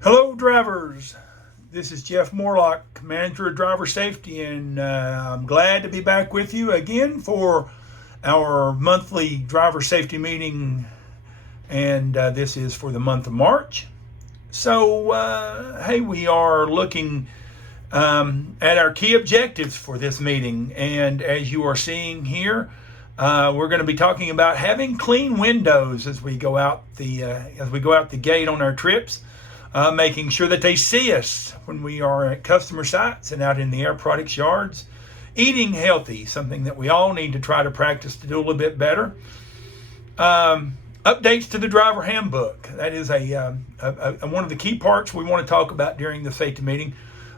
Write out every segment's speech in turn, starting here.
Hello, drivers. This is Jeff Morlock, Manager of Driver Safety, and I'm glad to be back with you again for our monthly driver safety meeting. And this is for the month of March. So, hey, we are looking at our key objectives for this meeting. And as you are seeing here, we're going to be talking about having clean windows as we go out the gate on our trips. Making sure that they see us when we are at customer sites and out in the Air Products yards. Eating healthy, something that we all need to try to practice to do a little bit better. Updates to the driver handbook. That is one of the key parts we want to talk about during the safety meeting.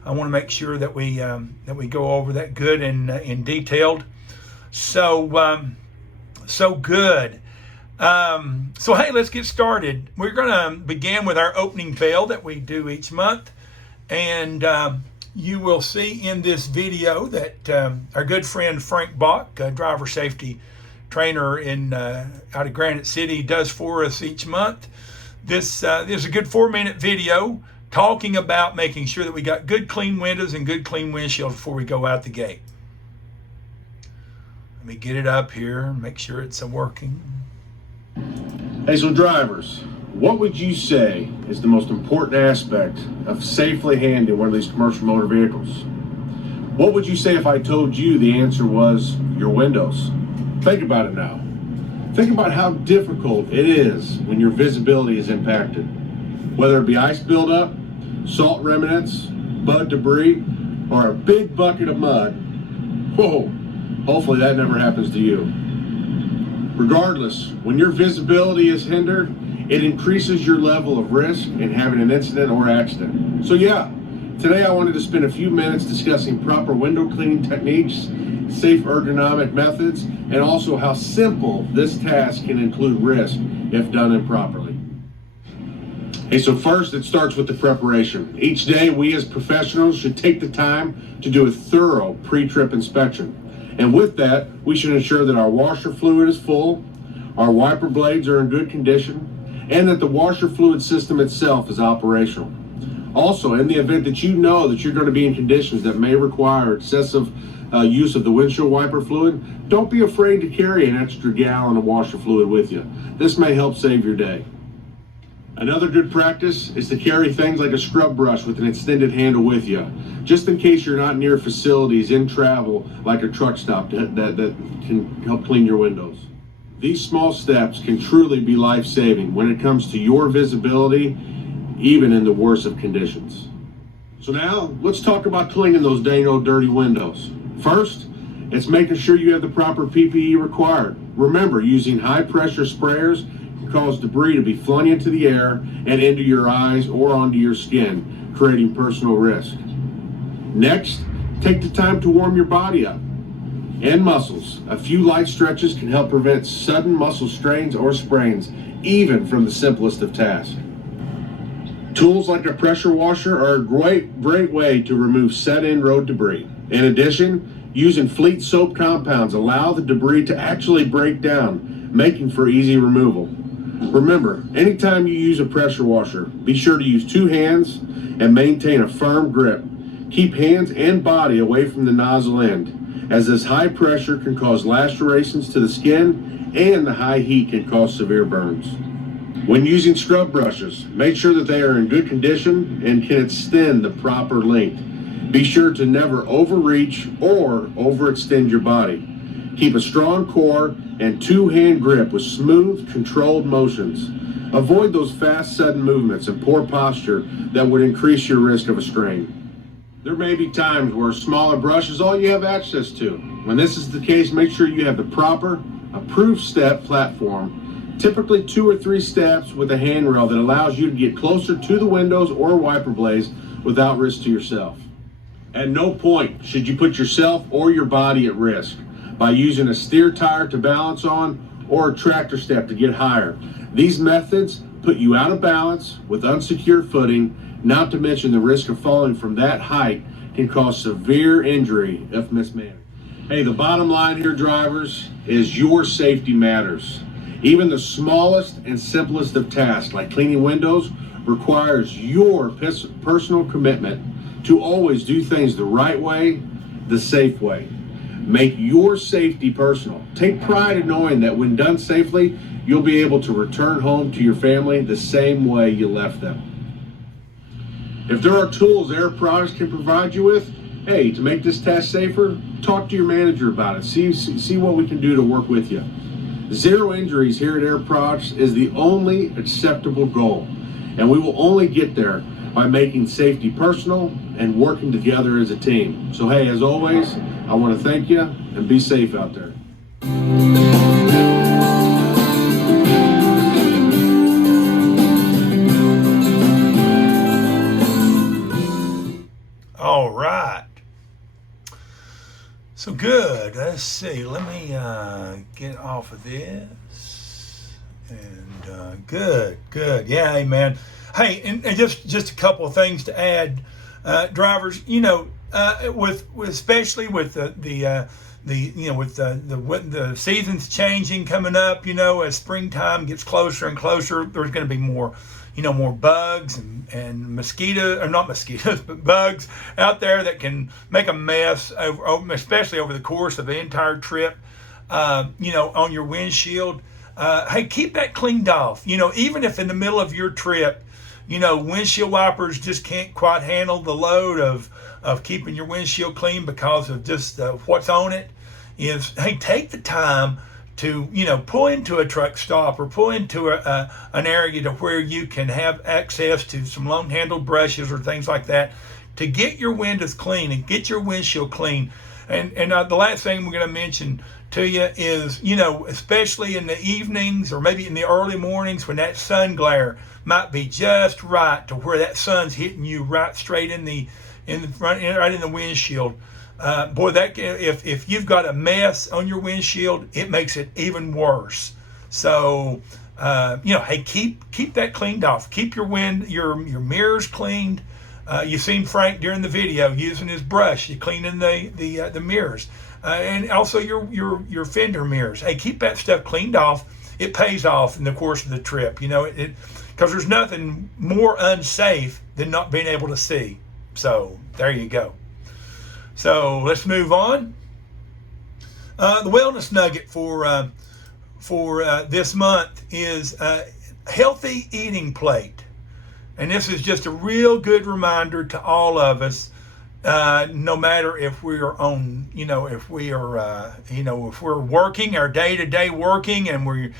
I want to make sure that we go over that good and in detailed. So good. So hey, let's get started. We're going to begin with our opening bell that we do each month. And you will see in this video that our good friend Frank Bach, a driver safety trainer out of Granite City, does for us each month. This is a good 4-minute video talking about making sure that we got good clean windows and good clean windshields before we go out the gate. Let me get it up here and make sure it's working. Hey, so drivers, what would you say is the most important aspect of safely handling one of these commercial motor vehicles? What would you say if I told you the answer was your windows? Think about it now. Think about how difficult it is when your visibility is impacted. Whether it be ice buildup, salt remnants, bud debris, or a big bucket of mud. Whoa, hopefully that never happens to you. Regardless, when your visibility is hindered, it increases your level of risk in having an incident or accident. So yeah, today I wanted to spend a few minutes discussing proper window cleaning techniques, safe ergonomic methods, and also how simple this task can include risk if done improperly. Hey, so first it starts with the preparation. Each day we as professionals should take the time to do a thorough pre-trip inspection. And with that, we should ensure that our washer fluid is full, our wiper blades are in good condition, and that the washer fluid system itself is operational. Also, in the event that you know that you're going to be in conditions that may require excessive use of the windshield wiper fluid, don't be afraid to carry an extra gallon of washer fluid with you. This may help save your day. Another good practice is to carry things like a scrub brush with an extended handle with you, just in case you're not near facilities in travel like a truck stop that can help clean your windows. These small steps can truly be life-saving when it comes to your visibility, even in the worst of conditions. So now, let's talk about cleaning those dang old dirty windows. First, it's making sure you have the proper PPE required. Remember, using high-pressure sprayers cause debris to be flung into the air and into your eyes or onto your skin, creating personal risk. Next, take the time to warm your body up and muscles. A few light stretches can help prevent sudden muscle strains or sprains, even from the simplest of tasks. Tools like a pressure washer are a great way to remove set-in road debris. In addition, using Fleet soap compounds allow the debris to actually break down, making for easy removal. Remember, anytime you use a pressure washer, be sure to use 2 hands and maintain a firm grip. Keep hands and body away from the nozzle end, as this high pressure can cause lacerations to the skin and the high heat can cause severe burns. When using scrub brushes, make sure that they are in good condition and can extend the proper length. Be sure to never overreach or overextend your body. Keep a strong core and 2-hand grip with smooth, controlled motions. Avoid those fast, sudden movements and poor posture that would increase your risk of a strain. There may be times where a smaller brush is all you have access to. When this is the case, make sure you have the proper, approved step platform, typically 2 or 3 steps with a handrail that allows you to get closer to the windows or wiper blades without risk to yourself. At no point should you put yourself or your body at risk by using a steer tire to balance on or a tractor step to get higher. These methods put you out of balance with unsecure footing, not to mention the risk of falling from that height can cause severe injury if mismanaged. Hey, the bottom line here, drivers, is your safety matters. Even the smallest and simplest of tasks, like cleaning windows, requires your personal commitment to always do things the right way, the safe way. Make your safety personal. Take pride in knowing that when done safely, you'll be able to return home to your family the same way you left them. If there are tools Air Products can provide you with, hey, to make this task safer, talk to your manager about it. See what we can do to work with you. Zero injuries here at Air Products is the only acceptable goal, and we will only get there by making safety personal and working together as a team. So hey, as always, I want to thank you and be safe out there. All right. So good. Let's see. Let me get off of this. And good. Yeah, hey, man. Hey, and just a couple of things to add, drivers. You know, with especially with the seasons changing coming up. You know, as springtime gets closer and closer, there's going to be more bugs and mosquitoes, or not mosquitoes, but bugs out there that can make a mess, especially over the course of the entire trip, on your windshield. Hey, keep that cleaned off. You know, even if in the middle of your trip, windshield wipers just can't quite handle the load of keeping your windshield clean because of just what's on it, hey, take the time to pull into a truck stop or pull into an area to where you can have access to some long-handled brushes or things like that to get your windows clean and get your windshield clean. And the last thing we're going to mention to you is, especially in the evenings or maybe in the early mornings when that sun glare might be just right to where that sun's hitting you right straight in the front, right in the windshield. Boy, that if you've got a mess on your windshield, it makes it even worse. So, hey, keep that cleaned off. Keep your mirrors cleaned. You've seen Frank during the video using his brush, cleaning the mirrors, and also your fender mirrors. Hey, keep that stuff cleaned off. It pays off in the course of the trip. Because there's nothing more unsafe than not being able to see. So there you go. So let's move on. The wellness nugget for this month is a healthy eating plate, and this is just a real good reminder to all of us. No matter if we are on, if we're working our day-to-day working, and we're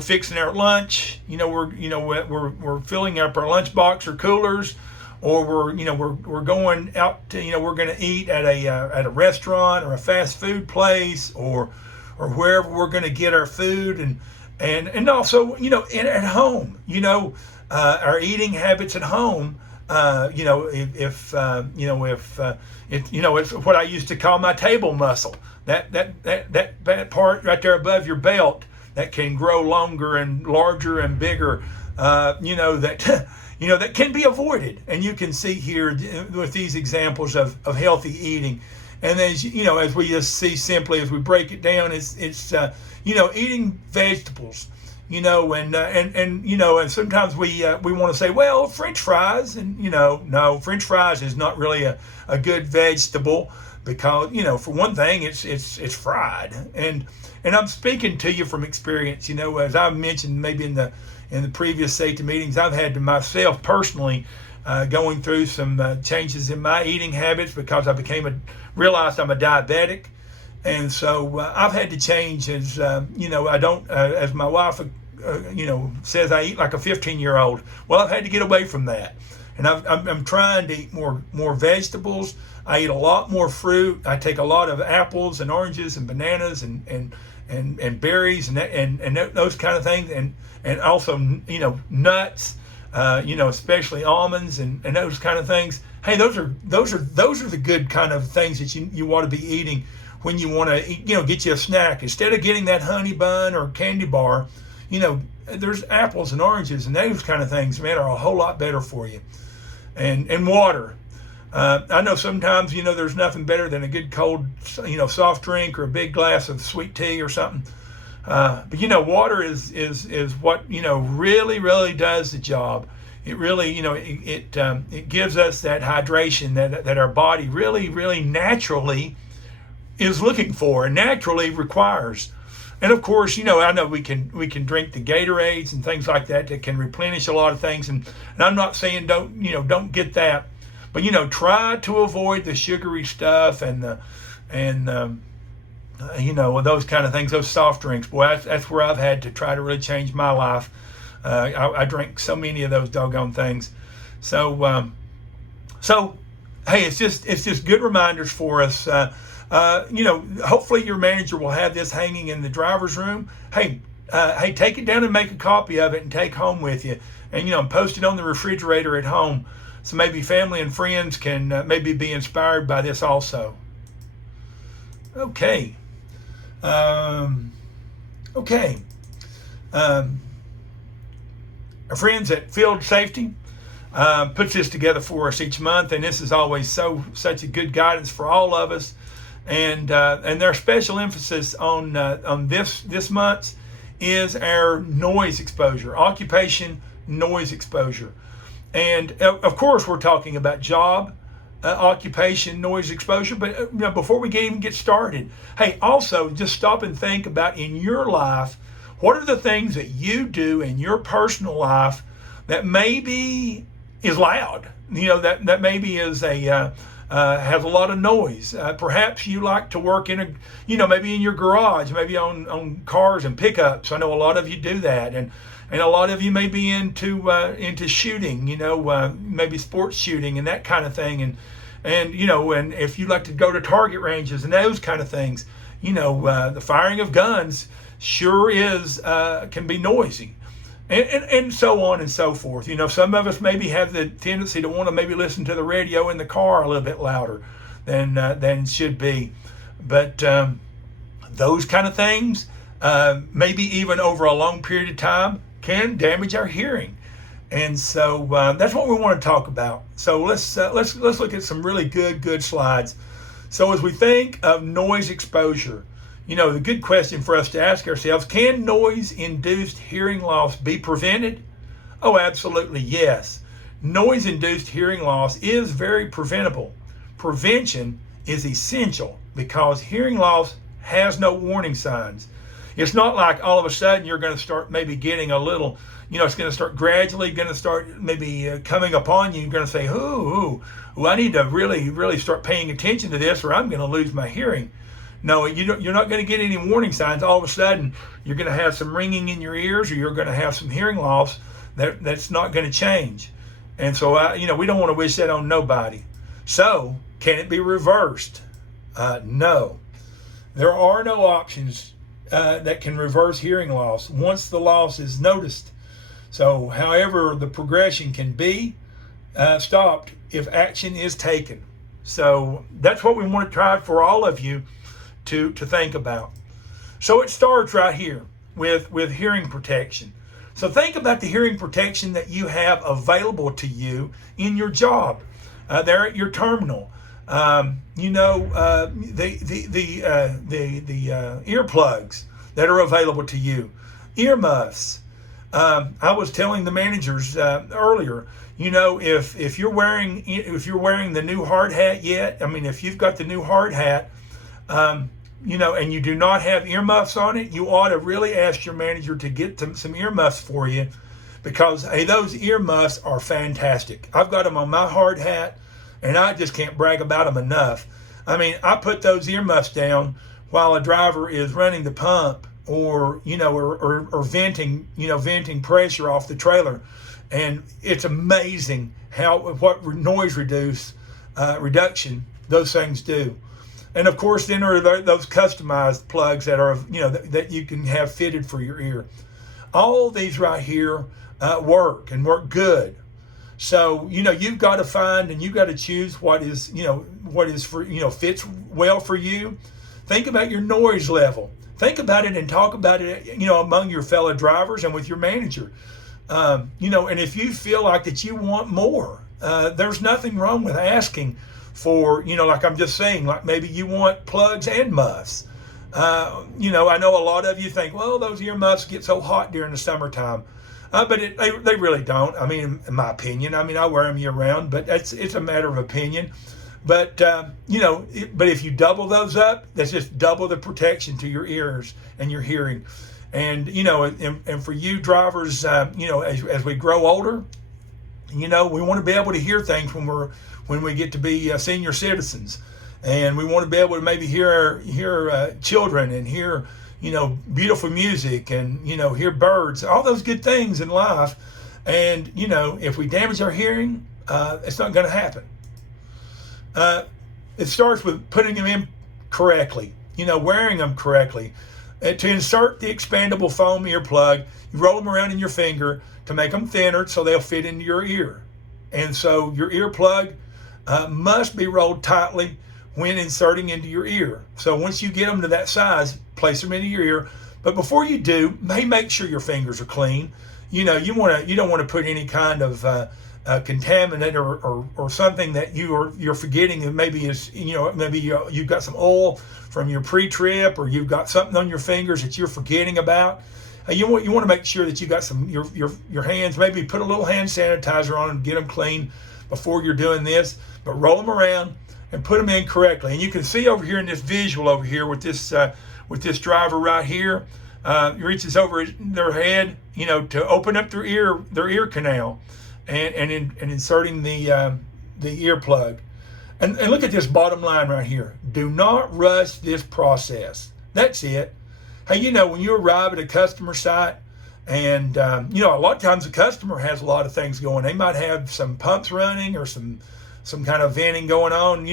fixing our lunch, we're filling up our lunchbox or coolers. Or we're going out to, we're going to eat at a restaurant or a fast food place or wherever we're going to get our food, and also at home, our eating habits at home. If it's what I used to call my table muscle, that part right there above your belt that can grow longer and larger and bigger, that can be avoided. And you can see here with these examples of healthy eating. And as as we just see simply as we break it down, it's eating vegetables, and sometimes we want to say, well, French fries, and no, French fries is not really a good vegetable because for one thing it's fried, and I'm speaking to you from experience. As I mentioned maybe in the previous safety meetings, I've had to myself personally going through some changes in my eating habits because I realized I'm a diabetic, and so I've had to change as I don't as my wife says I eat like a 15-year-old. Well, I've had to get away from that, and I'm trying to eat more vegetables. I eat a lot more fruit. I take a lot of apples and oranges and bananas and berries and those kind of things, and also nuts, especially almonds and those kind of things. Hey, those are the good kind of things that you want to be eating when you want to eat, get you a snack instead of getting that honey bun or candy bar. There's apples and oranges and those kind of things, man, are a whole lot better for you. And water. I know sometimes, there's nothing better than a good cold, soft drink or a big glass of sweet tea or something. But water is what really does the job. It really it gives us that hydration that our body really naturally is looking for and naturally requires. And of course, I know we can drink the Gatorades and things like that can replenish a lot of things. And I'm not saying don't get that, but try to avoid the sugary stuff and those kind of things, those soft drinks. Boy, that's where I've had to try to really change my life. I drink so many of those doggone things. So hey, it's just good reminders for us. Hopefully your manager will have this hanging in the driver's room. Hey, take it down and make a copy of it and take home with you, and post it on the refrigerator at home, so maybe family and friends can maybe be inspired by this also. Okay. Our friends at Field Safety puts this together for us each month, and this is always such a good guidance for all of us. And their special emphasis on this month is our noise exposure, occupation noise exposure. And of course, we're talking about job, occupation noise exposure. But before we even get started, hey, also just stop and think about in your life, what are the things that you do in your personal life that maybe is loud? That maybe is has a lot of noise. Perhaps you like to work in maybe in your garage, maybe on cars and pickups. I know a lot of you do that, and a lot of you may be into shooting, maybe sports shooting and that kind of thing, and if you like to go to target ranges and those kind of things, the firing of guns sure is can be noisy. And so on and so forth. Some of us maybe have the tendency to want to maybe listen to the radio in the car a little bit louder than should be. But those kind of things, maybe even over a long period of time, can damage our hearing. And so that's what we want to talk about. So let's look at some really good slides. So as we think of noise exposure, the good question for us to ask ourselves, can noise-induced hearing loss be prevented? Oh, absolutely, yes. Noise-induced hearing loss is very preventable. Prevention is essential because hearing loss has no warning signs. It's not like all of a sudden you're going to start maybe getting a little, it's going to start gradually maybe coming upon you. You're going to say, ooh, I need to really start paying attention to this or I'm going to lose my hearing. No, you're not going to get any warning signs. All of a sudden, you're going to have some ringing in your ears, or you're going to have some hearing loss that's not going to change. And so, we don't want to wish that on nobody. So, can it be reversed? No. There are no options that can reverse hearing loss once the loss is noticed. So, however, the progression can be stopped if action is taken. So, that's what we want to try for all of you to think about. So it starts right here with hearing protection. So think about the hearing protection that you have available to you in your job, there at your terminal. The earplugs that are available to you, earmuffs. I was telling the managers earlier, if you're wearing the new hard hat yet, if you've got the new hard hat, and you do not have earmuffs on it, you ought to really ask your manager to get some earmuffs for you, because hey, those earmuffs are fantastic. I've got them on my hard hat, and I just can't brag about them enough. I put those earmuffs down while a driver is running the pump or venting pressure off the trailer, and it's amazing what noise reduction those things do. And of course, then there are those customized plugs that are, that you can have fitted for your ear. All these right here work good. So, you've got to find and you've got to choose what is for, fits well for you. Think about your noise level. Think about it and talk about it, among your fellow drivers and with your manager. And if you feel like that you want more, there's nothing wrong with asking for, like I'm just saying, like maybe you want plugs and muffs. I know a lot of you think, well, those earmuffs get so hot during the summertime. But they really don't. I mean, in my opinion, I mean, I wear them year round, but it's a matter of opinion. But, but if you double those up, that's just double the protection to your ears and your hearing. And, and for you drivers, as we grow older, we want to be able to hear things when we get to be senior citizens. And we want to be able to maybe hear children and hear beautiful music and, hear birds, all those good things in life. And, if we damage our hearing, it's not going to happen. It starts with putting them in correctly, wearing them correctly. To insert the expandable foam earplug, you roll them around in your finger to make them thinner so they'll fit into your ear. And so your earplug must be rolled tightly when inserting into your ear. So once you get them to that size, place them into your ear. But before you do, make sure your fingers are clean. You don't want to put any kind of contaminant or something that you're forgetting, and maybe is you've got some oil from your pre-trip, or you've got something on your fingers that you're forgetting about. You want to make sure that you got some your hands. Maybe put a little hand sanitizer on them, get them clean before you're doing this. But roll them around and put them in correctly. And you can see over here in this visual over here with this driver right here, reaches over their head, to open up their ear canal, and inserting the earplug. And look at this bottom line right here. Do not rush this process. That's it. Hey, when you arrive at a customer site, and a lot of times the customer has a lot of things going. They might have some pumps running or some kind of venting going on.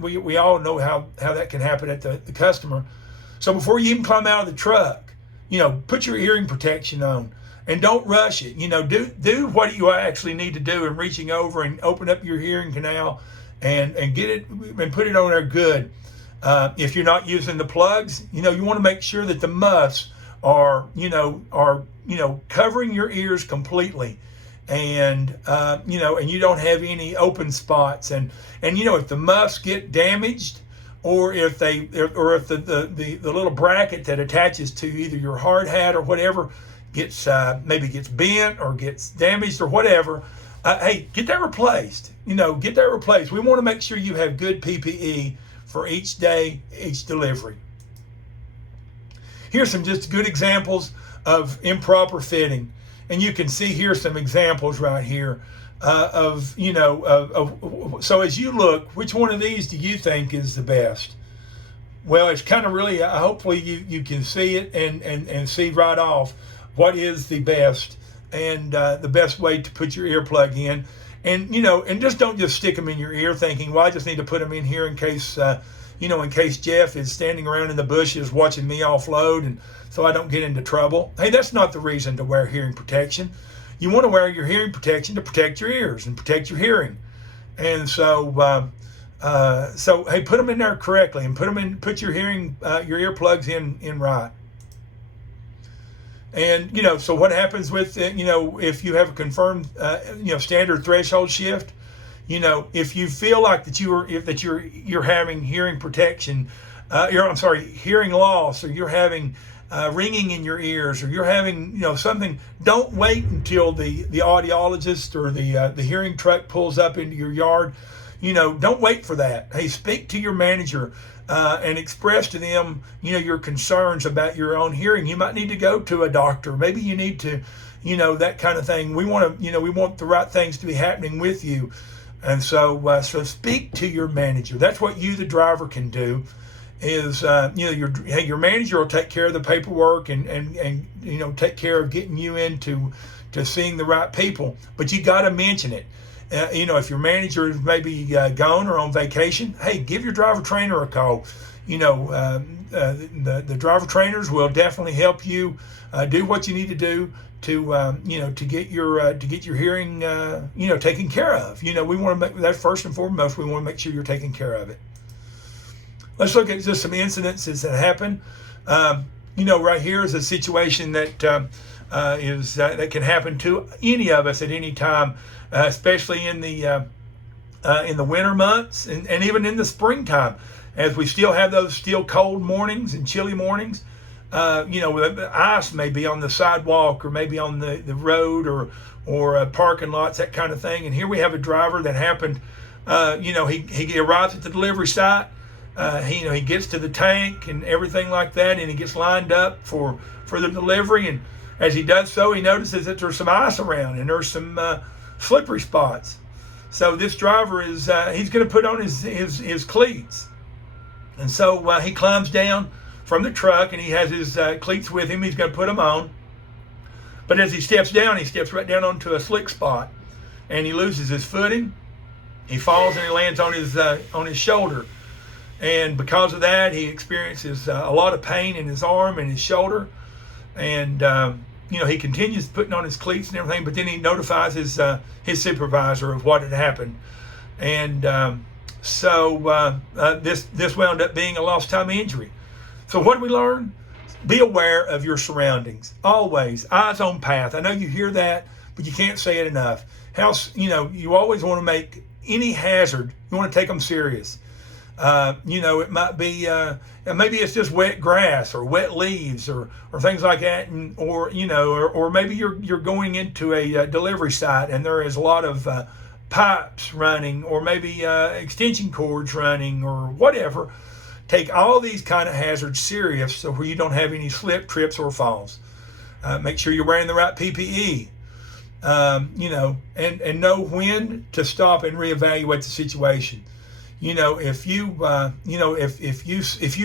We all know how that can happen at the customer. So before you even climb out of the truck, put your hearing protection on. And don't rush it. Do what you actually need to do in reaching over and open up your hearing canal and get it and put it on there good. If you're not using the plugs, you want to make sure that the muffs are covering your ears completely, and and you don't have any open spots. And if the muffs get damaged, or if the little bracket that attaches to either your hard hat or whatever gets bent or gets damaged or whatever, hey, get that replaced. Get that replaced. We want to make sure you have good PPE for each day, each delivery. Here's some just good examples of improper fitting, and you can see here some examples right here so as you look, which one of these do you think is the best? Well, it's kind of really, hopefully you can see it and see right off what is the best and the best way to put your earplug in. And and don't just stick them in your ear thinking, well, I just need to put them in here in case in case Jeff is standing around in the bushes watching me offload, and so I don't get into trouble. Hey, that's not the reason to wear hearing protection. You want to wear your hearing protection to protect your ears and protect your hearing. And so hey, put them in there correctly, and put your your earplugs in right. And so what happens with if you have a confirmed standard threshold shift, if you feel like that you're having hearing protection, hearing loss, or you're having ringing in your ears, or you're having something, don't wait until the audiologist or the hearing truck pulls up into your yard. Don't wait for that. Hey, speak to your manager and express to them, your concerns about your own hearing. You might need to go to a doctor. Maybe you need to, that kind of thing. We want the right things to be happening with you. And so speak to your manager. That's what you, the driver, can do. Is your manager will take care of the paperwork and take care of getting you into seeing the right people. But you got to mention it. If your manager is maybe gone or on vacation, hey, give your driver trainer a call. The driver trainers will definitely help you do what you need to do to get your hearing taken care of. We want to make that first and foremost. We want to make sure you're taking care of it. Let's look at just some incidences that happen. Right here is a situation that that can happen to any of us at any time, especially in the winter months and even in the springtime. as we still have those still cold mornings and chilly mornings, the ice may be on the sidewalk or maybe on the road or parking lots, that kind of thing. And here we have a driver that happened, he arrives at the delivery site. He gets to the tank and everything like that, and he gets lined up for the delivery. And as he does so, he notices that there's some ice around and there's some slippery spots. So this driver is he's going to put on his cleats, and so he climbs down from the truck and he has his cleats with him. He's going to put them on, but as he steps down, he steps right down onto a slick spot, and he loses his footing. He falls and he lands on his shoulder. And because of that, he experiences a lot of pain in his arm and his shoulder. And, he continues putting on his cleats and everything, but then he notifies his supervisor of what had happened. And this wound up being a lost time injury. So what did we learn? Be aware of your surroundings. Always. Eyes on path. I know you hear that, but you can't say it enough. You always want to make any hazard, you want to take them serious. It might be, maybe it's just wet grass or wet leaves or things like that, or maybe you're going into a delivery site and there is a lot of pipes running, or maybe extension cords running, or whatever. Take all these kind of hazards serious, so where you don't have any slip, trips, or falls. Make sure you're wearing the right PPE. And know when to stop and reevaluate the situation. If you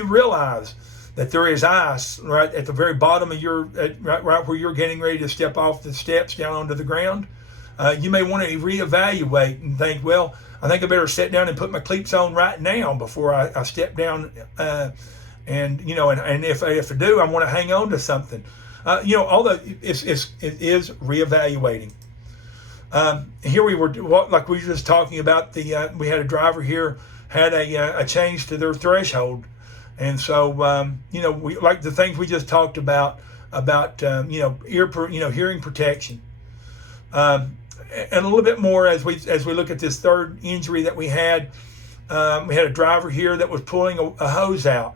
realize that there is ice right at the very bottom of right where you're getting ready to step off the steps down onto the ground, you may want to reevaluate and think, well, I think I better sit down and put my cleats on right now before I step down. And if I do, I want to hang on to something. Although it is reevaluating. Here we were, like we were just talking about, we had a driver here had a change to their threshold, and so we like the things we just talked about hearing protection, and a little bit more as we look at this third injury that we had. We had a driver here that was pulling a hose out,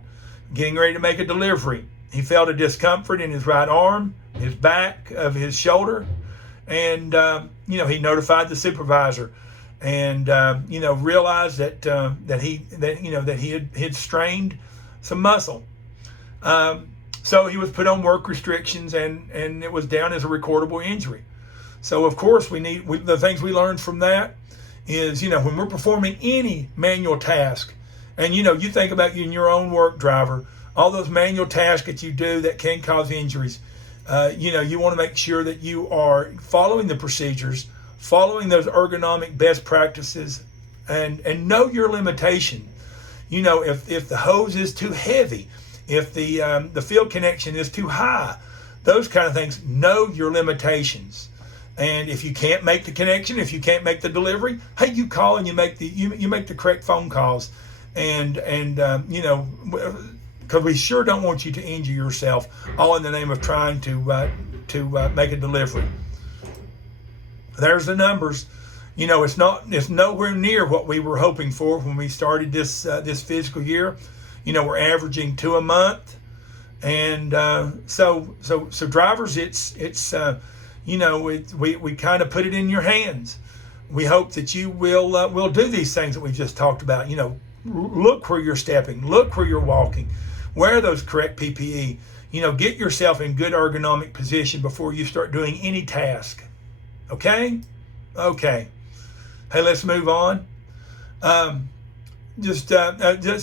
getting ready to make a delivery. He felt a discomfort in his right arm, his back of his shoulder, and he notified the supervisor, and realized that he had strained some muscle. So he was put on work restrictions, and it was down as a recordable injury. So of course the things we learned from that is, when we're performing any manual task, and you think about you in your own work, driver, all those manual tasks that you do that can cause injuries. You want to make sure that you are following the procedures, following those ergonomic best practices, and know your limitation. If the hose is too heavy, if the field connection is too high, those kind of things, know your limitations. And if you can't make the connection, if you can't make the delivery, hey, you call and you make the correct phone calls, and because we sure don't want you to injure yourself, all in the name of trying to make a delivery. There's the numbers. It's nowhere near what we were hoping for when we started this fiscal year. We're averaging 2 a month, and so drivers, we kind of put it in your hands. We hope that you will do these things that we've just talked about. Look where you're stepping, look where you're walking. Wear those correct PPE. Get yourself in good ergonomic position before you start doing any task. Okay? Okay. Hey, let's move on. Just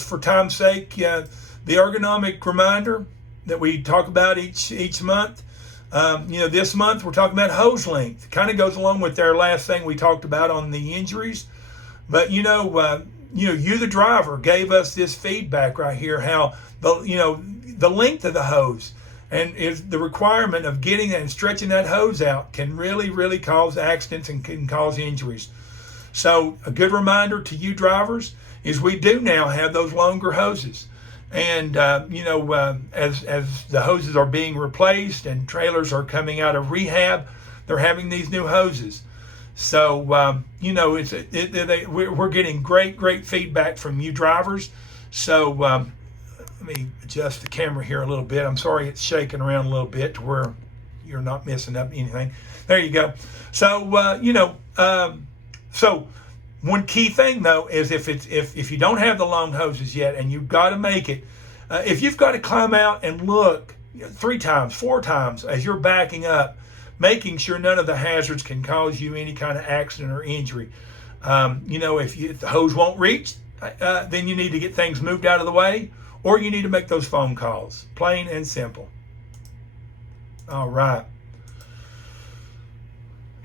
for time's sake, the ergonomic reminder that we talk about each month. This month we're talking about hose length. It kind of goes along with our last thing we talked about on the injuries. But you, the driver, gave us this feedback right here, how the length of the hose and is the requirement of getting and stretching that hose out can really, really cause accidents and can cause injuries. So a good reminder to you drivers is we do now have those longer hoses. And, as the hoses are being replaced and trailers are coming out of rehab, they're having these new hoses. So, we're getting great feedback from you drivers. So let me adjust the camera here a little bit. I'm sorry it's shaking around a little bit to where you're not messing up anything. There you go. So so one key thing though is if you don't have the long hoses yet and you've got to make it, if you've got to climb out and look 3 times, 4 times as you're backing up, making sure none of the hazards can cause you any kind of accident or injury. If the hose won't reach, then you need to get things moved out of the way, or you need to make those phone calls. Plain and simple. All right.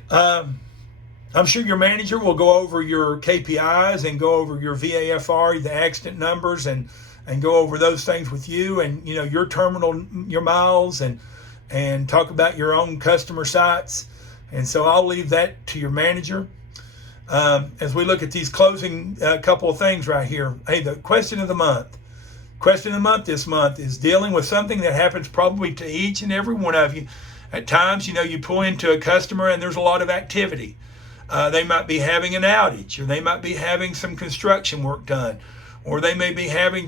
I'm sure your manager will go over your KPIs and go over your VAFR, the accident numbers, and go over those things with you, and your terminal, your miles, and talk about your own customer sites. And so I'll leave that to your manager. As we look at these closing couple of things right here. Hey, the question of the month. Question of the month this month is dealing with something that happens probably to each and every one of you. At times, you pull into a customer and there's a lot of activity. They might be having an outage, or they might be having some construction work done, or they may be having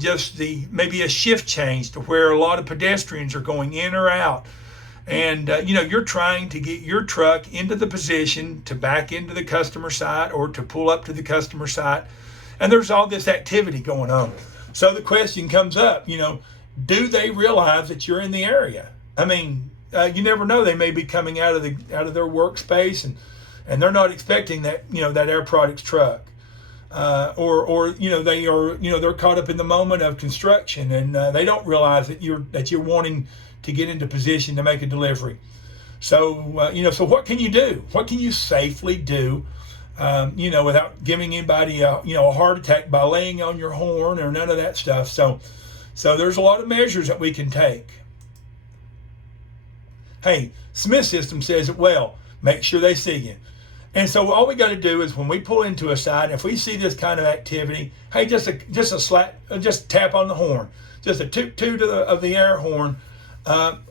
maybe a shift change to where a lot of pedestrians are going in or out. And, you're trying to get your truck into the position to back into the customer site or to pull up to the customer site. And there's all this activity going on. So the question comes up, do they realize that you're in the area? I mean, you never know. They may be coming out of their workspace and they're not expecting that, that Air Products truck. Or they're caught up in the moment of construction and they don't realize that you're wanting to get into position to make a delivery. So so what can you do? What can you safely do? Without giving anybody a heart attack by laying on your horn or none of that stuff. So there's a lot of measures that we can take. Hey, Smith System says it well. Make sure they see you. And so all we got to do is when we pull into a site, if we see this kind of activity, hey, just tap on the horn, just a toot of the air horn.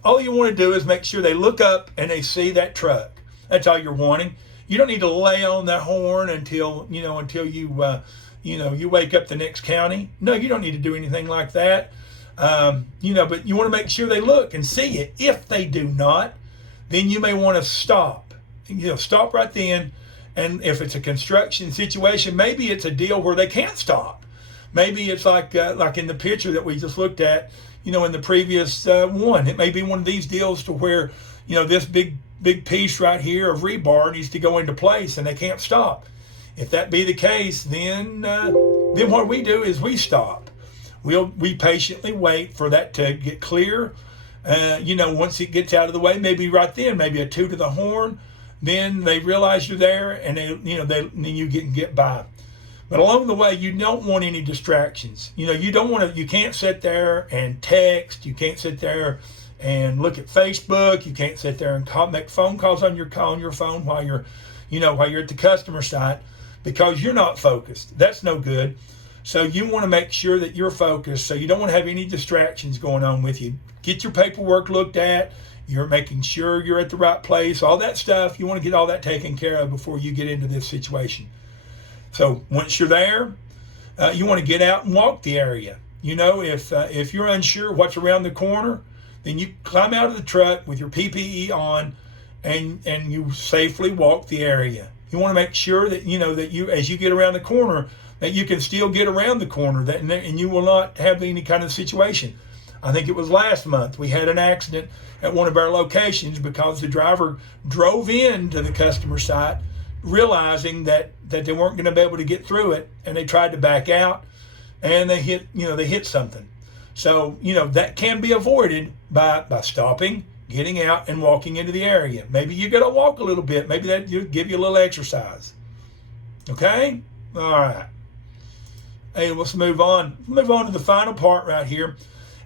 All you want to do is make sure they look up and they see that truck. That's all you're wanting. You don't need to lay on that horn until you wake up the next county. No, you don't need to do anything like that. But you want to make sure they look and see it. If they do not, then you may want to stop. Stop right then. And if it's a construction situation, maybe it's a deal where they can't stop. Maybe it's like in the picture that we just looked at, in the previous one. It may be one of these deals to where, this big piece right here of rebar needs to go into place and they can't stop. If that be the case, then what we do is we stop. We patiently wait for that to get clear. Once it gets out of the way, maybe right then, maybe a toot of the horn. Then they realize you're there, and then you get by. But along the way, you don't want any distractions. You can't sit there and text. You can't sit there and look at Facebook. You can't sit there and make phone calls on your phone while you're at the customer site, because you're not focused. That's no good. So you want to make sure that you're focused. So you don't want to have any distractions going on with you. Get your paperwork looked at. You're making sure you're at the right place, all that stuff. You want to get all that taken care of before you get into this situation. So once you're there, you want to get out and walk the area. If you're unsure what's around the corner, then you climb out of the truck with your PPE on and you safely walk the area. You want to make sure that, that you, as you get around the corner, that you can still get around the corner and you will not have any kind of situation. I think it was last month we had an accident at one of our locations because the driver drove into the customer site realizing that they weren't going to be able to get through it, and they tried to back out and they hit something. So, that can be avoided by stopping, getting out and walking into the area. Maybe you got to walk a little bit. Maybe that will give you a little exercise. Okay? All right. Hey, let's move on. Move on to the final part right here.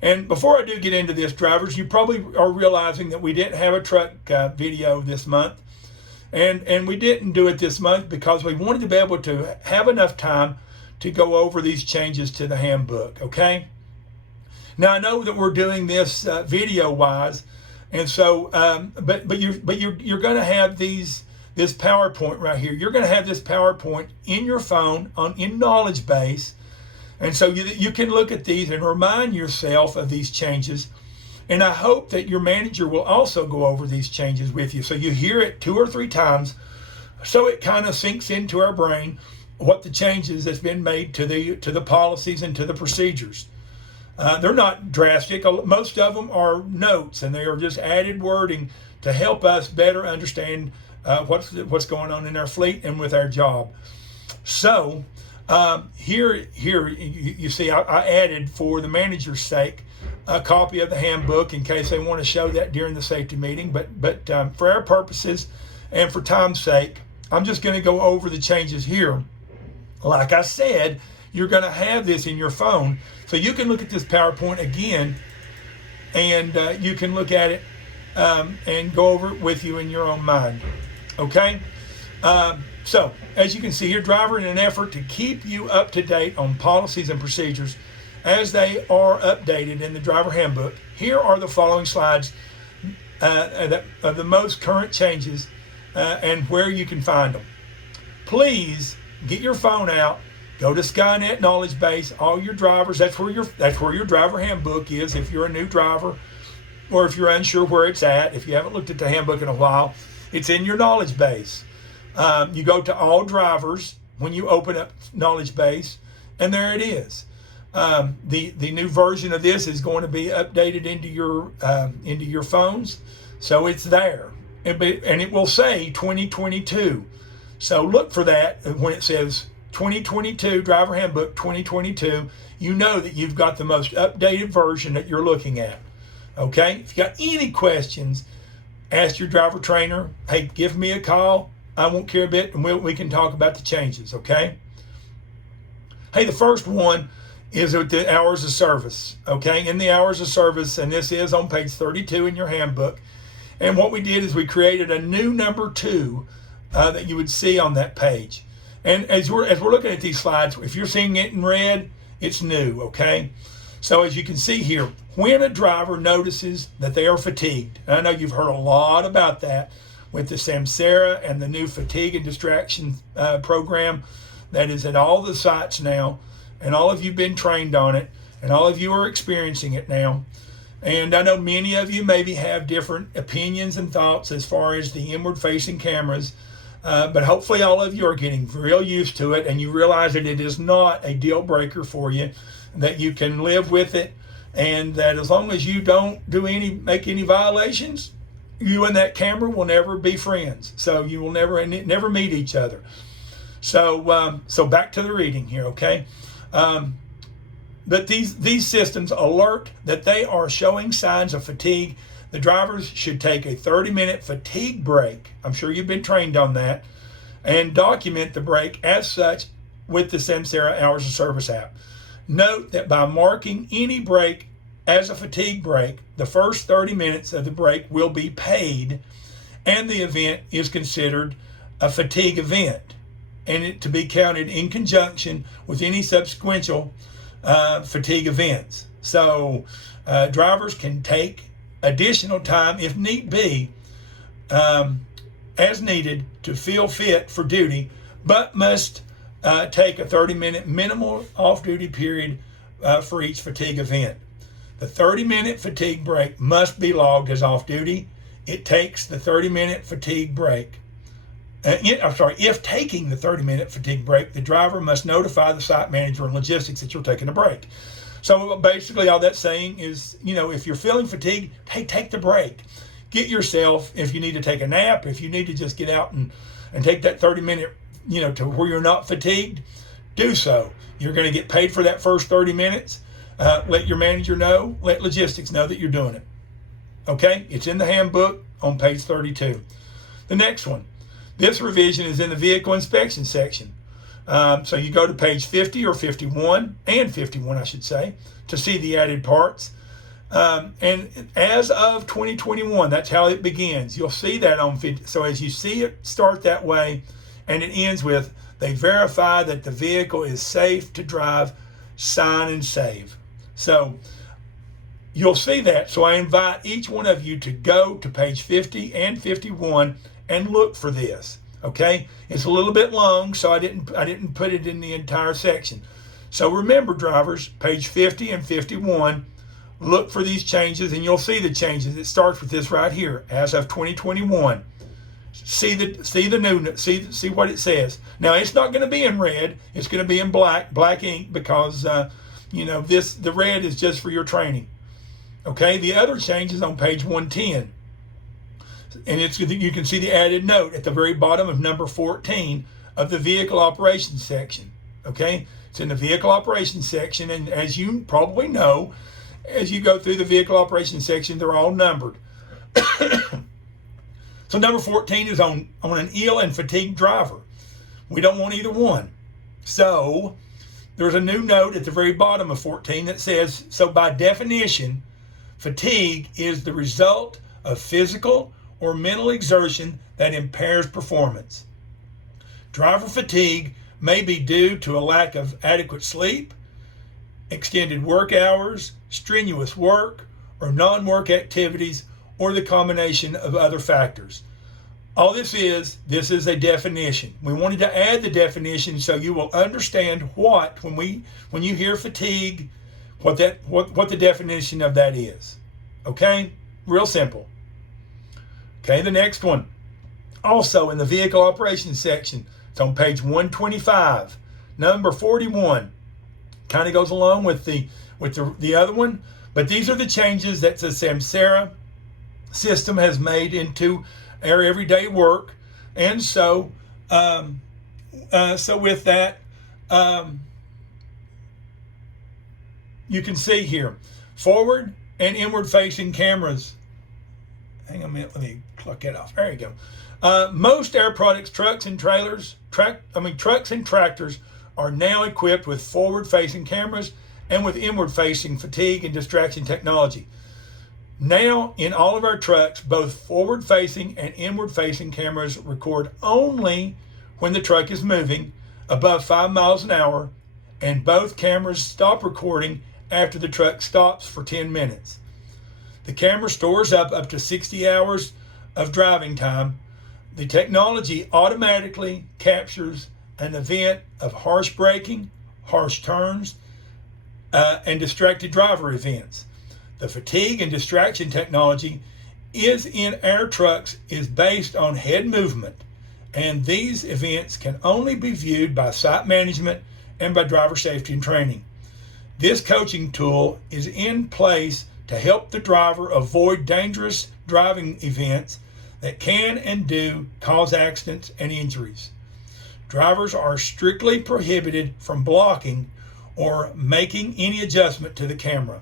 And before I do get into this, drivers, you probably are realizing that we didn't have a truck video this month. And we didn't do it this month because we wanted to be able to have enough time to go over these changes to the handbook, okay? Now, I know that we're doing this video-wise, and so, but you're going to have this PowerPoint right here. You're going to have this PowerPoint in your phone in Knowledge Base. And so you can look at these and remind yourself of these changes. And I hope that your manager will also go over these changes with you. So you hear it 2 or 3 times so it kind of sinks into our brain what the changes that's been made to the policies and to the procedures. They're not drastic. Most of them are notes, and they are just added wording to help us better understand what's going on in our fleet and with our job. So here you see I added, for the manager's sake, a copy of the handbook in case they want to show that during the safety meeting. But for our purposes and for time's sake, I'm just going to go over the changes here. Like I said, you're going to have this in your phone, so you can look at this PowerPoint again, and you can look at it and go over it with you in your own mind. Okay? So, as you can see here, driver, in an effort to keep you up to date on policies and procedures as they are updated in the driver handbook, here are the following slides of the most current changes and where you can find them. Please get your phone out, go to Skynet Knowledge Base. All your drivers, that's where your driver handbook is. If you're a new driver, or if you're unsure where it's at, if you haven't looked at the handbook in a while, it's in your knowledge base. You go to all drivers when you open up knowledge base, and there it is. The new version of this is going to be updated into your phones, so it's there, and it will say 2022. So look for that when it says 2022 Driver Handbook 2022. You know that you've got the most updated version that you're looking at. Okay? If you got any questions, ask your driver trainer. Hey, give me a call. I won't care a bit, and we can talk about the changes. Okay? Hey, the first one is with the hours of service. Okay? In the hours of service, and this is on page 32 in your handbook. And what we did is we created a new number 2 that you would see on that page. And as we're looking at these slides, if you're seeing it in red, it's new, okay? So as you can see here, when a driver notices that they are fatigued, and I know you've heard a lot about that with the Samsara and the new fatigue and distraction program that is at all the sites now, and all of you have been trained on it, and all of you are experiencing it now. And I know many of you maybe have different opinions and thoughts as far as the inward-facing cameras, but hopefully all of you are getting real used to it, and you realize that it is not a deal breaker for you, that you can live with it, and that as long as you don't make any violations, you and that camera will never be friends. So you will never meet each other. So back to the reading here, okay? But these systems alert that they are showing signs of fatigue. The drivers should take a 30-minute fatigue break. I'm sure you've been trained on that, and document the break as such with the Samsara Hours of Service app. Note that by marking any break as a fatigue break, the first 30 minutes of the break will be paid, and the event is considered a fatigue event, and it to be counted in conjunction with any subsequent fatigue events. So drivers can take additional time if need be, as needed to feel fit for duty, but must take a 30-minute minimal off-duty period for each fatigue event. The 30-minute fatigue break must be logged as off-duty. It takes the 30-minute fatigue break. If taking the 30-minute fatigue break, the driver must notify the site manager and logistics that you're taking a break. So basically all that's saying is, if you're feeling fatigued, hey, take the break. Get yourself, if you need to take a nap, if you need to just get out and take that 30-minute, to where you're not fatigued, do so. You're going to get paid for that first 30 minutes. Let your manager know, let logistics know that you're doing it. Okay? It's in the handbook on page 32. The next one. This revision is in the vehicle inspection section. So you go to page 50 or 51, and 51 I should say, to see the added parts. And as of 2021, that's how it begins. You'll see that on 50. So as you see it start that way, and it ends with, they verify that the vehicle is safe to drive, sign and save. So you'll see that. So I invite each one of you to go to page 50 and 51 and look for this. Okay, it's a little bit long, so I didn't put it in the entire section. So remember, drivers, page 50 and 51, look for these changes and you'll see the changes. It starts with this right here, as of 2021. See the new, see what it says. Now it's not going to be in red. It's going to be in black ink, because the red is just for your training. Okay, the other change is on page 110, and you can see the added note at the very bottom of number 14 of the vehicle operations section. Okay, it's in the vehicle operations section, and as you probably know, as you go through the vehicle operations section, they're all numbered. So number 14 is on an ill and fatigued driver. We don't want either one. So there's a new note at the very bottom of 14 that says, so by definition, fatigue is the result of physical or mental exertion that impairs performance. Driver fatigue may be due to a lack of adequate sleep, extended work hours, strenuous work, or non-work activities, or the combination of other factors. All this is a definition. We wanted to add the definition so you will understand when you hear fatigue, what the definition of that is. Okay? Real simple. Okay, the next one. Also in the vehicle operations section, it's on page 125. Number 41. Kind of goes along with the other one, but these are the changes that the Samsara system has made into our everyday work. And so with that, you can see here, forward and inward facing cameras. Hang on a minute, let me pluck it off. There you go. Most Air Products trucks and trailers, trucks and tractors are now equipped with forward facing cameras and with inward facing fatigue and distraction technology. Now, in all of our trucks, both forward-facing and inward-facing cameras record only when the truck is moving above 5 miles an hour, and both cameras stop recording after the truck stops for 10 minutes. The camera stores up to 60 hours of driving time. The technology automatically captures an event of harsh braking, harsh turns, and distracted driver events. The fatigue and distraction technology in our trucks is based on head movement, and these events can only be viewed by site management and by driver safety and training. This coaching tool is in place to help the driver avoid dangerous driving events that can and do cause accidents and injuries. Drivers are strictly prohibited from blocking or making any adjustment to the camera.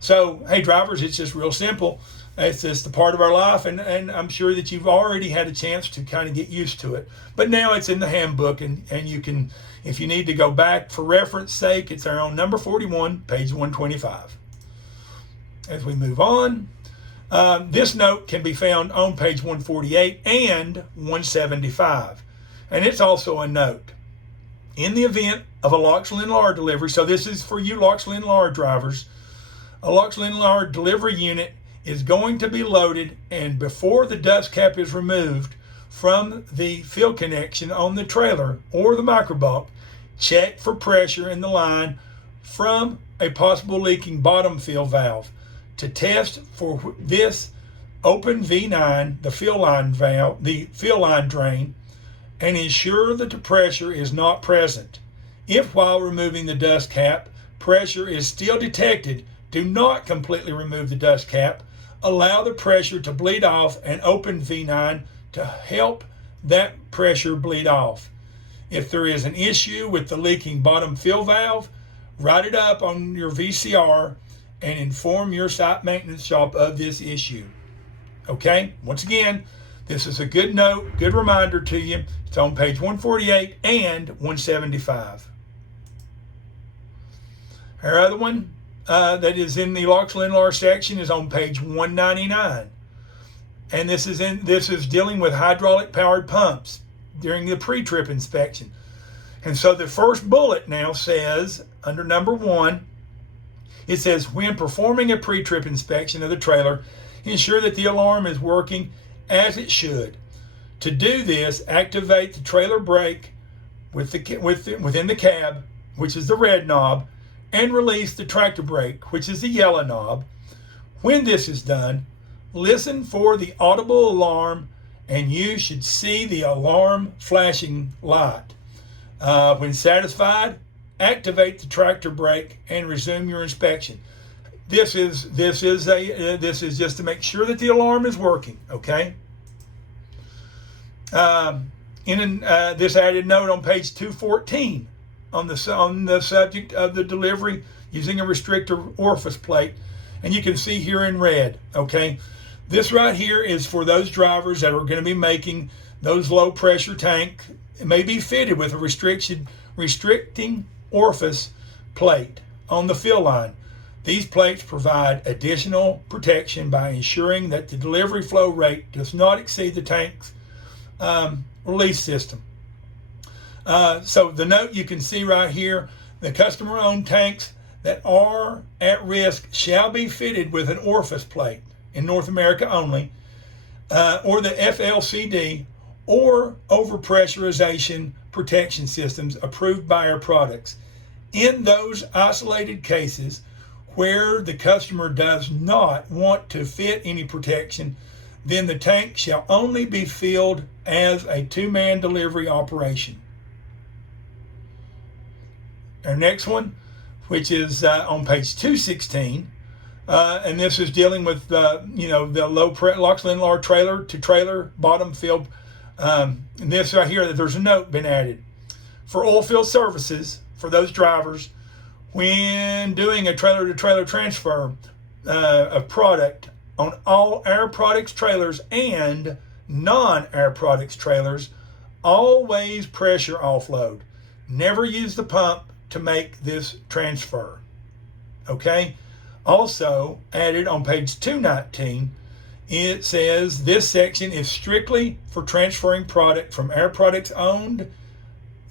So, hey drivers, it's just real simple. It's just a part of our life, and I'm sure that you've already had a chance to kind of get used to it. But now it's in the handbook, and you can, if you need to go back for reference sake, it's there on number 41, page 125. As we move on, this note can be found on page 148 and 175. And it's also a note. In the event of a LOX/LENLAR delivery, so this is for you LOX/LENLAR drivers, a LOX/LENLAR delivery unit is going to be loaded, and before the dust cap is removed from the fill connection on the trailer or the micro bulk, check for pressure in the line from a possible leaking bottom fill valve. To test for this, open V9, the fill line valve, the fill line drain, and ensure that the pressure is not present. If while removing the dust cap, pressure is still detected, do not completely remove the dust cap. Allow the pressure to bleed off and open V9 to help that pressure bleed off. If there is an issue with the leaking bottom fill valve, write it up on your VCR and inform your site maintenance shop of this issue. Okay, once again, this is a good note, good reminder to you. It's on page 148 and 175. Our other one that is in the LOX/LENLAR section is on page 199. And this is dealing with hydraulic powered pumps during the pre-trip inspection. And so the first bullet now says, under number 1, it says, when performing a pre-trip inspection of the trailer, ensure that the alarm is working as it should. To do this, activate the trailer brake within the cab which is the red knob, and release the tractor brake, which is the yellow knob. When this is done, listen for the audible alarm, and you should see the alarm flashing light. When satisfied, activate the tractor brake and resume your inspection. This is just to make sure that the alarm is working. Okay. This added note on page 214 on the subject of the delivery using a restrictor orifice plate, and you can see here in red. Okay. This right here is for those drivers that are going to be making those low pressure tank. It may be fitted with a restricting orifice plate on the fill line. These plates provide additional protection by ensuring that the delivery flow rate does not exceed the tank's release system. So the note you can see right here, the customer-owned tanks that are at risk shall be fitted with an orifice plate in North America only, or the FLCD, or overpressurization protection systems approved by Air Products. In those isolated cases where the customer does not want to fit any protection, then the tank shall only be filled as a two-man delivery operation. Our next one, which is on page 216, and this is dealing with the low Loxlin trailer to trailer bottom field. And this right here, that there's a note been added for oil field services for those drivers when doing a trailer to trailer transfer of product on all Air Products trailers and non-Air Products trailers. Always pressure offload. Never use the pump to make this transfer. Okay. Also added on page 219, it says this section is strictly for transferring product from Air Products owned.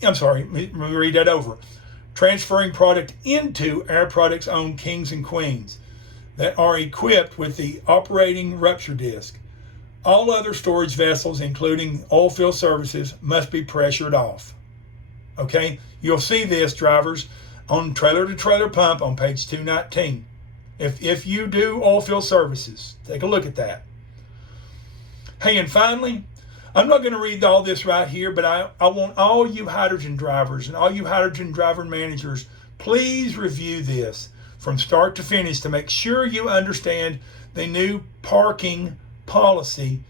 I'm sorry, let me read that over. Transferring product into Air Products owned Kings and Queens that are equipped with the operating rupture disc. All other storage vessels, including oil field services, must be pressured off. Okay, you'll see this, drivers, on trailer to trailer pump on page 219. If you do oil field services, take a look at that. Hey, and finally, I'm not going to read all this right here, but I want all you hydrogen drivers and all you hydrogen driver managers, please review this from start to finish to make sure you understand the new parking policy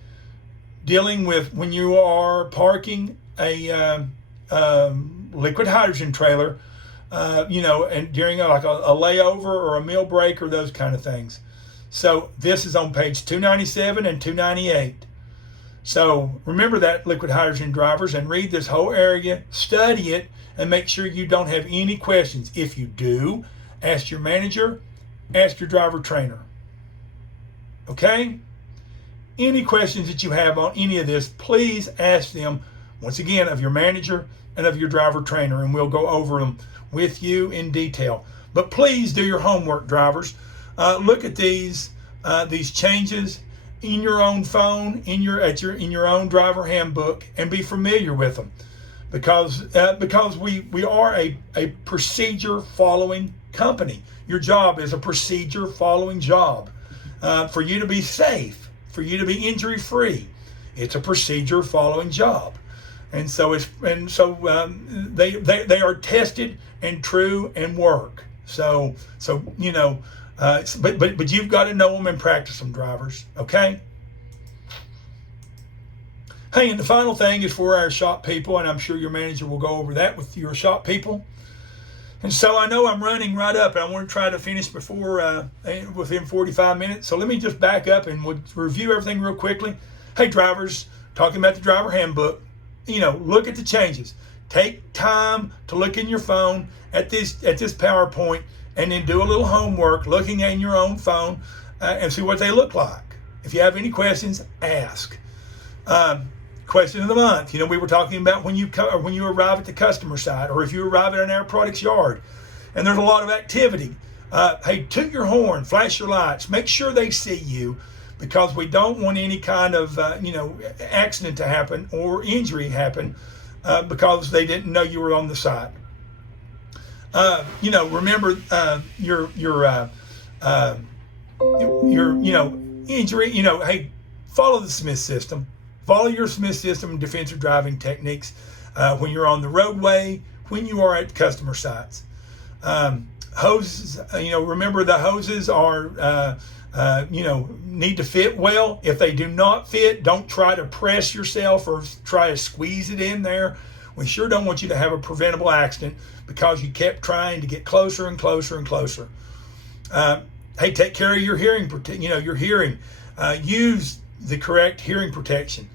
dealing with when you are parking a liquid hydrogen trailer, and during a layover or a meal break or those kind of things. So this is on page 297 and 298. So remember that, liquid hydrogen drivers, and read this whole area, study it, and make sure you don't have any questions. If you do, ask your manager, ask your driver trainer. Okay? Any questions that you have on any of this, please ask them, once again, of your manager and of your driver trainer, and we'll go over them with you in detail. But please do your homework, drivers. Look at these changes in your own phone, in your own driver handbook, and be familiar with them, because we are a procedure following company. Your job is a procedure following job. For you to be safe, for you to be injury free, it's a procedure following job. And so they are tested and true and work. So but you've got to know them and practice them, drivers. Okay. Hey, and the final thing is for our shop people, and I'm sure your manager will go over that with your shop people. And so I know I'm running right up, and I want to try to finish before within 45 minutes. So let me just back up and we'll review everything real quickly. Hey, drivers, talking about the driver handbook. Look at the changes. Take time to look in your phone at this PowerPoint, and then do a little homework looking in your own phone and see what they look like. If you have any questions, ask. Question of the month. We were talking about when you arrive at the customer site, or if you arrive at an Air Products yard, and there's a lot of activity. Hey, toot your horn, flash your lights, make sure they see you, because we don't want any kind of accident to happen or injury happen because they didn't know you were on the site. Remember your injury. Hey, follow the Smith system. Follow your Smith system defensive driving techniques when you're on the roadway, when you are at customer sites. Hoses, remember the hoses are, need to fit well. If they do not fit, don't try to press yourself or try to squeeze it in there. We sure don't want you to have a preventable accident because you kept trying to get closer and closer and closer. Hey, take care of your hearing. Your hearing. Use the correct hearing protection.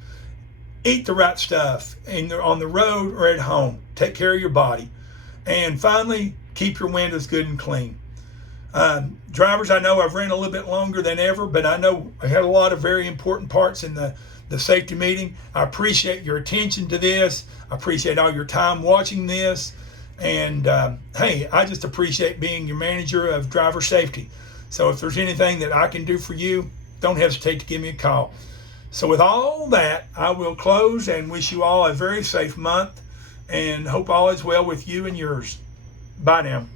Eat the right stuff on the road or at home. Take care of your body. And finally, keep your windows good and clean. Drivers, I know I've ran a little bit longer than ever, but I know I had a lot of very important parts in the safety meeting. I appreciate your attention to this. I appreciate all your time watching this. And hey, I just appreciate being your manager of driver safety. So if there's anything that I can do for you, don't hesitate to give me a call. So with all that, I will close and wish you all a very safe month and hope all is well with you and yours. Bye now.